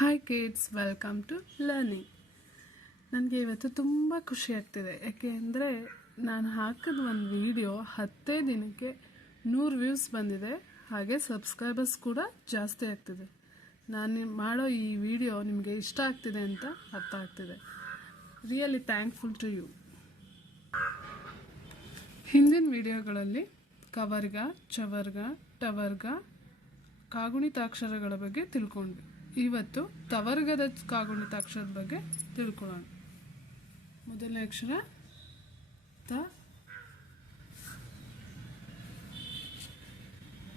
Hi kids welcome to learning ನನಗೆ ಇವತ್ತು ತುಂಬ ಖುಷಿ ಆಗ್ತಿದೆ. ಯಾಕೆ ಅಂದರೆ ನಾನು ಹಾಕಿದ ಒಂದು ವಿಡಿಯೋ ಹತ್ತೇ ದಿನಕ್ಕೆ ನೂರು ವ್ಯೂಸ್ ಬಂದಿದೆ. ಹಾಗೆ ಸಬ್ಸ್ಕ್ರೈಬರ್ಸ್ ಕೂಡ ಜಾಸ್ತಿ ಆಗ್ತಿದೆ. ನಾನು ಮಾಡೋ ಈ ವಿಡಿಯೋ ನಿಮಗೆ ಇಷ್ಟ ಆಗ್ತಿದೆ ಅಂತ ಅರ್ಥ ಆಗ್ತಿದೆ. ರಿಯಲಿ ಥ್ಯಾಂಕ್ಫುಲ್ ಟು ಯು ಹಿಂದಿನ ವಿಡಿಯೋಗಳಲ್ಲಿ ಕವರ್ಗ, ಚವರ್ಗ, ಟವರ್ಗ, ಕಾಗುಣಿತಾಕ್ಷರಗಳ ಬಗ್ಗೆ ತಿಳ್ಕೊಂಡ್ವಿ ಇವತ್ತು ತವರ್ಗದ ಕಾಗುಣಿತಾಕ್ಷರದ ಬಗ್ಗೆ ತಿಳ್ಕೊಳ್ಳೋಣ. ಮೊದಲನೇ ಅಕ್ಷರ ತ.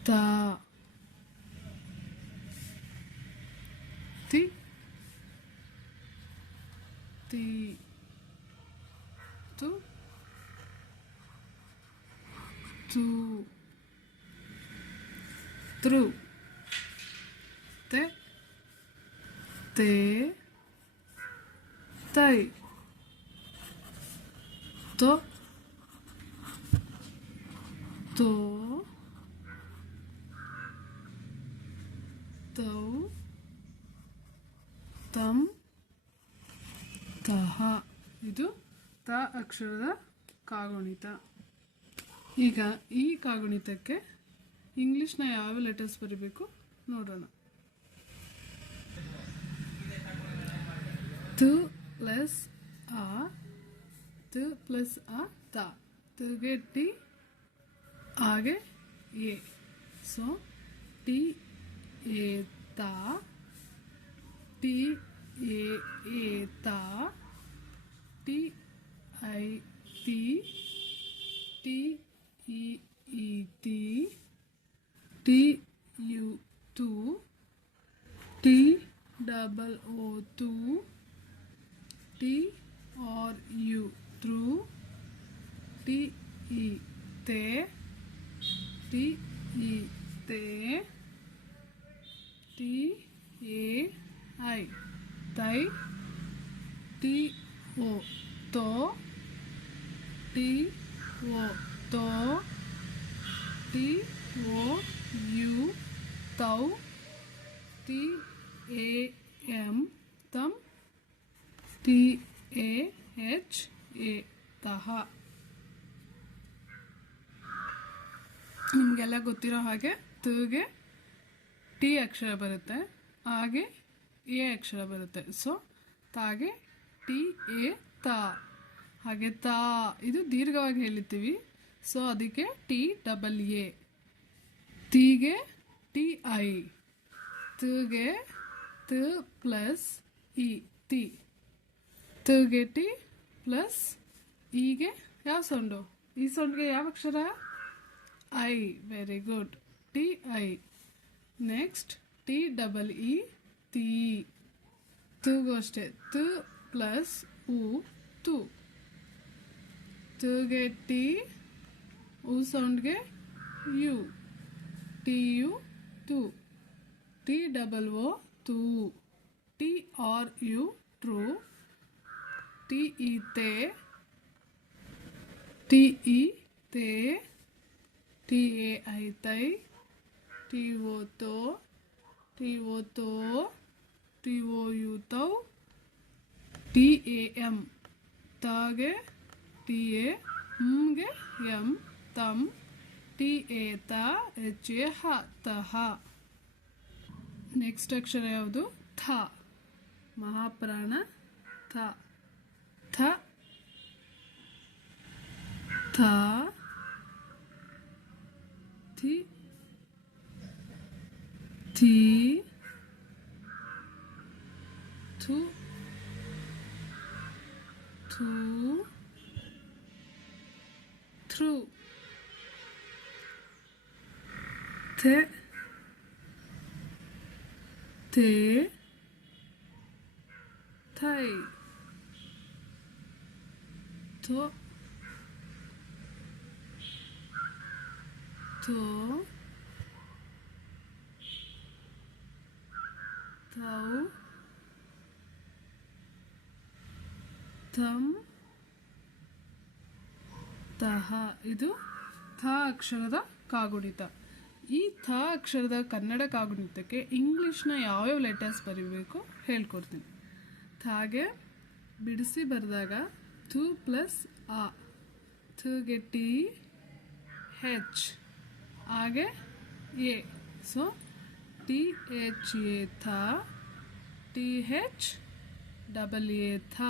ತ. ತಿ. ತಿ. ತು. ತು. ತ್ರು. te tai to. To. ತೌ ತಂ ತಹ ಇದು? ತ ಅಕ್ಷರದ ಕಾಗುಣಿತ. ಈಗ ಈ ಕಾಗುಣಿತಕ್ಕೆ ಇಂಗ್ಲೀಷ್ನ ಯಾವ ಲೆಟರ್ಸ್ ಬರೀಬೇಕು ನೋಡೋಣ. 2 plus a 2 plus a ta to get t आगे a so t a ta t a a ta t i t t e e t t u 2 t double o 2 T R U through T E ते, T E ते, T A आई, तई, T O तो T O तो T O U तौ, T A M तम T, A, H, A, ತಹ. ನಿಮಗೆಲ್ಲ ಗೊತ್ತಿರೋ ಹಾಗೆ ತುಗೆ ಟಿ ಅಕ್ಷರ ಬರುತ್ತೆ ಹಾಗೆ ಎ ಅಕ್ಷರ ಬರುತ್ತೆ. ಸೊ, ತಾಗೆ ಟಿ, ಎ, ತಾ. ಹಾಗೆ ತಾ, ಇದು ದೀರ್ಘವಾಗಿ ಹೇಳ್ತೀವಿ ಸೊ, ಅದಕ್ಕೆ ಟಿ, ಡಬಲ್ ಎ. ತಿಗೆ ಟಿ, ಐ. ತುಗೆ ತ ಪ್ಲಸ್ ಇ, ತಿ. ತುಗೆ ಟಿ ಪ್ಲಸ್ ಇಗೆ ಯಾವ ಸೌಂಡು ಈ ಸೌಂಡ್ಗೆ ಯಾವ ಅಕ್ಷರ I very good T I next T double E ತಿ ತುಗೂ ಅಷ್ಟೇ ತು ಪ್ಲಸ್ ಉ ತು ತುಗೆ T uh ಸೌಂಡ್ಗೆ U T U to T double O too T R U true T E ತೇ ಟಿ ಇ ತೇ, ಟಿ ಎ ಐ ತೈ, T O ತೋ, T O ತೋ, T O U ತೌ, ಟಿ ಎ ಎಂ ತಾಗೆ, T A ಹಮ್ಗೆ M ತಮ್ T A ತ, ಎಚ್ ಎ ಹ ತಹ ನೆಕ್ಸ್ಟ್ ಅಕ್ಷರ ಯಾವುದು? ಥ. ಮಹಾಪ್ರಾಣ ಥ. th th ti ti tu tu true te te tai ಥೋ to ಥೌ ಥಮ್ ತಹ ಇದು ಥ ಅಕ್ಷರದ ಕಾಗುಣಿತ. ಈ ಥ ಅಕ್ಷರದ ಕನ್ನಡ ಕಾಗುಣಿತಕ್ಕೆ ಇಂಗ್ಲೀಷ್ನ ಯಾವ್ಯಾವ ಲೆಟರ್ಸ್ ಬರೀಬೇಕು ಹೇಳ್ಕೊಡ್ತೀನಿ. ಥಾಗೆ ಬಿಡಿಸಿ ಬರೆದಾಗ ಥು ಪ್ಲಸ್ ಆ ಥುಗೆ ಟಿ ಹೆಚ್ ಹಾಗೆ A so T H A ಥ T H double A ಥ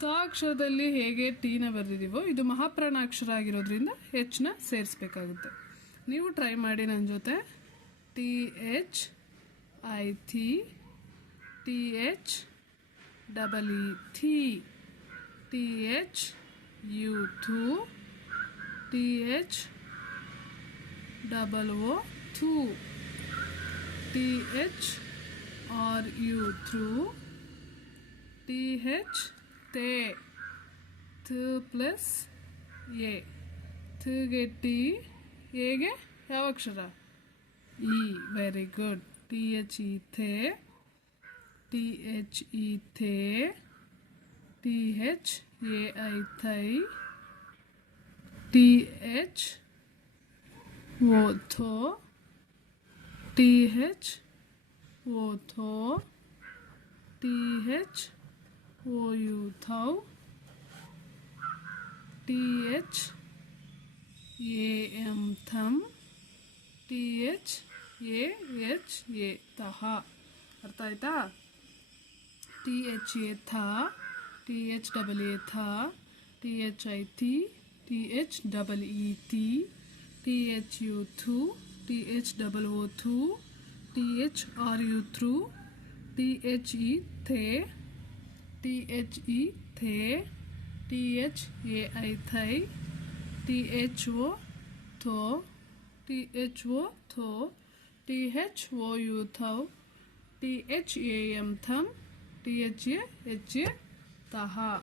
ತ ಅಕ್ಷರದಲ್ಲಿ ಹೇಗೆ ಟೀನ ಬರೆದಿದ್ದೀವೋ, ಇದು ಮಹಾಪ್ರಾಣಾಕ್ಷರ ಆಗಿರೋದ್ರಿಂದ ಹೆಚ್ನ ಸೇರಿಸ್ಬೇಕಾಗುತ್ತೆ. ನೀವು ಟ್ರೈ ಮಾಡಿ ನನ್ನ ಜೊತೆ. ಟಿ ಎಚ್ ಐ ಥಿ T H double E Thi T H U ಥೂ ಟಿ ಎಚ್ ಡಬಲ್ ಒ ಥೂ T H R U through T H ತೇ ಥ ಪ್ಲಸ್ ಎ ಥಗೆ ಟಿ ಎಗೆ ಯಾವ ಅಕ್ಷರ E very good T H E ಥೇ T H E ಥೇ T H A I Thi T H O ಥೋ T H ಓ ಥೋ T H O you ಥೌ T H A M thumb T H A H A ತಹ ಅರ್ಥ ಆಯ್ತಾ T H A ಥ T H double A था T H आई थी T H double E थी T H U थू T H double O थू T H R U through T H E थे T H E थे T H ए आई थई T H O थो T H O थो T H O U थो T H A M थम T H A H A 大号。